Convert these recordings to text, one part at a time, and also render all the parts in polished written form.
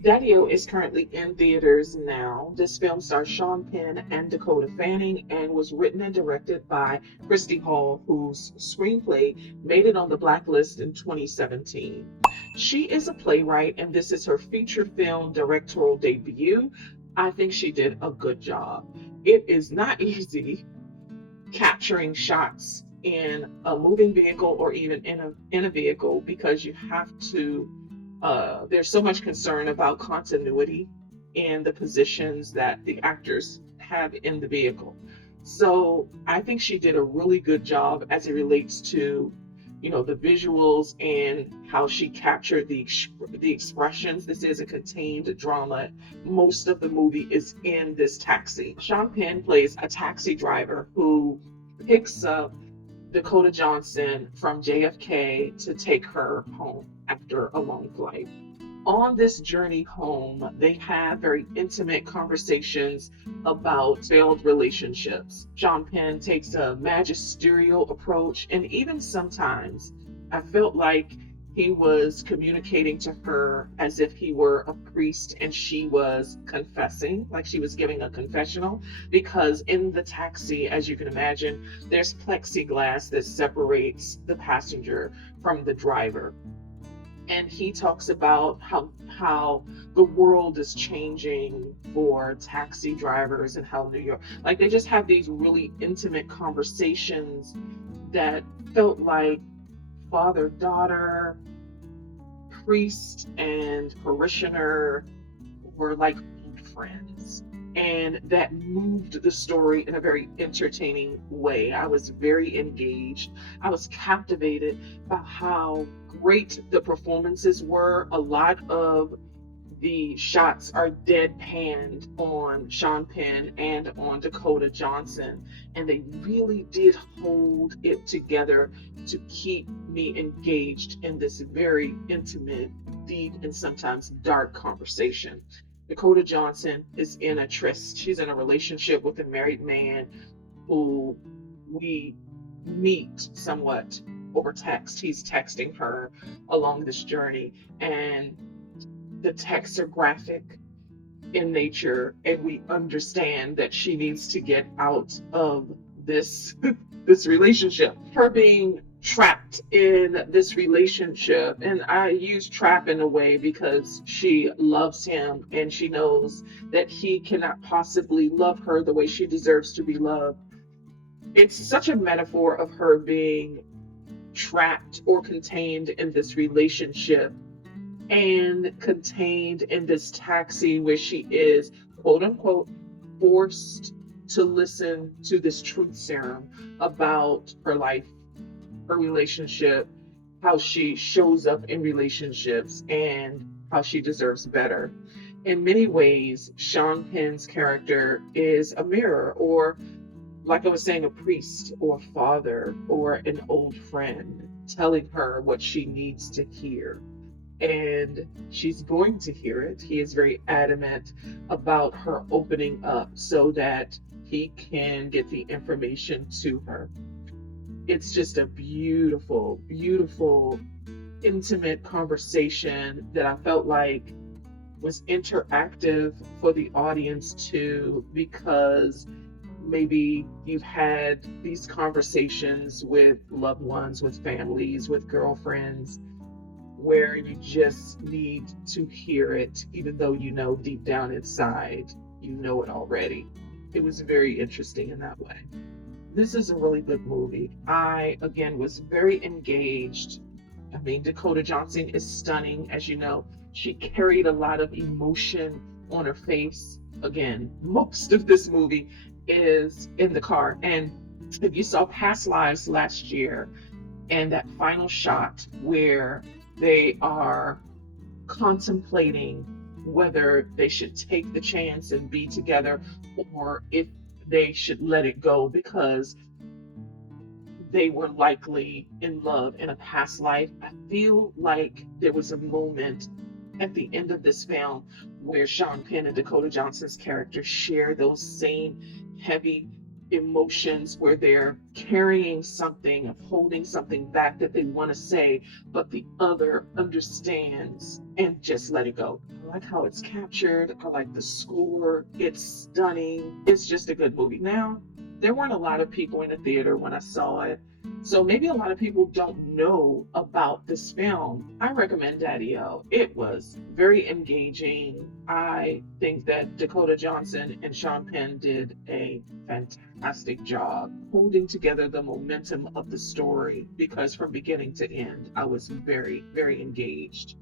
Daddio is currently in theaters now. This film stars Sean Penn and Dakota Fanning and was written and directed by Christy Hall, whose screenplay made it on the blacklist in 2017. She is a playwright, and this is her feature film directorial debut. I think she did a good job. It is not easy capturing shots in a moving vehicle or even in a vehicle because you have to there's so much concern about continuity in the positions that the actors have in the vehicle. So I think she did a really good job as it relates to, the visuals and how she captured the expressions. This is a contained drama. Most of the movie is in this taxi. Sean Penn plays a taxi driver who picks up Dakota Johnson from JFK to take her home after a long flight. On this journey home, they have very intimate conversations about failed relationships. Sean Penn takes a magisterial approach, and even sometimes I felt like he was communicating to her as if he were a priest and she was confessing, like she was giving a confessional. Because in the taxi, as you can imagine, there's plexiglass that separates the passenger from the driver, and he talks about how the world is changing for taxi drivers and how New York, like, they just have these really intimate conversations that felt like father daughter, priest and parishioner were like old friends. And that moved the story in a very entertaining way. I was very engaged. I was captivated by how great the performances were. A lot of the shots are deadpanned on Sean Penn and on Dakota Johnson, and they really did hold it together to keep me engaged in this very intimate, deep, and sometimes dark conversation. Dakota Johnson is in a tryst. She's in a relationship with a married man who we meet somewhat over text. He's texting her along this journey, and the texts are graphic in nature, and we understand that she needs to get out of this this relationship. Her being trapped in this relationship, and I use trap in a way because she loves him and she knows that he cannot possibly love her the way she deserves to be loved. It's such a metaphor of her being trapped or contained in this relationship and contained in this taxi where she is, quote unquote, forced to listen to this truth serum about her life, her relationship, how she shows up in relationships, and how she deserves better. In many ways, Sean Penn's character is a mirror, or like I was saying, a priest or a father or an old friend telling her what she needs to hear, and she's going to hear it. He is very adamant about her opening up so that he can get the information to her. It's just a beautiful, beautiful, intimate conversation that I felt like was interactive for the audience too, because maybe you've had these conversations with loved ones, with families, with girlfriends, where you just need to hear it, even though you know deep down inside, you know it already. It was very interesting in that way. This is a really good movie. I, again, was very engaged. I mean, Dakota Johnson is stunning, as you know. She carried a lot of emotion on her face. Again, most of this movie is in the car. And if you saw Past Lives last year, and that final shot where they are contemplating whether they should take the chance and be together or if they should let it go because they were likely in love in a past life. I feel like there was a moment at the end of this film where Sean Penn and Dakota Johnson's character share those same heavy emotions where they're carrying something, of holding something back that they want to say, but the other understands and just let it go. I like how it's captured. I like the score. It's stunning. It's just a good movie. Now, there weren't a lot of people in the theater when I saw it, so maybe a lot of people don't know about this film. I recommend Daddio. It was very engaging. I think that Dakota Johnson and Sean Penn did a fantastic job holding together the momentum of the story, because from beginning to end, I was very, very engaged.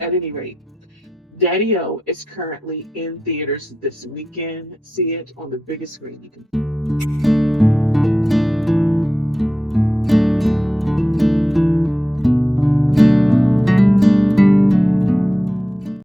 At any rate, Daddio is currently in theaters this weekend. See it on the biggest screen you can.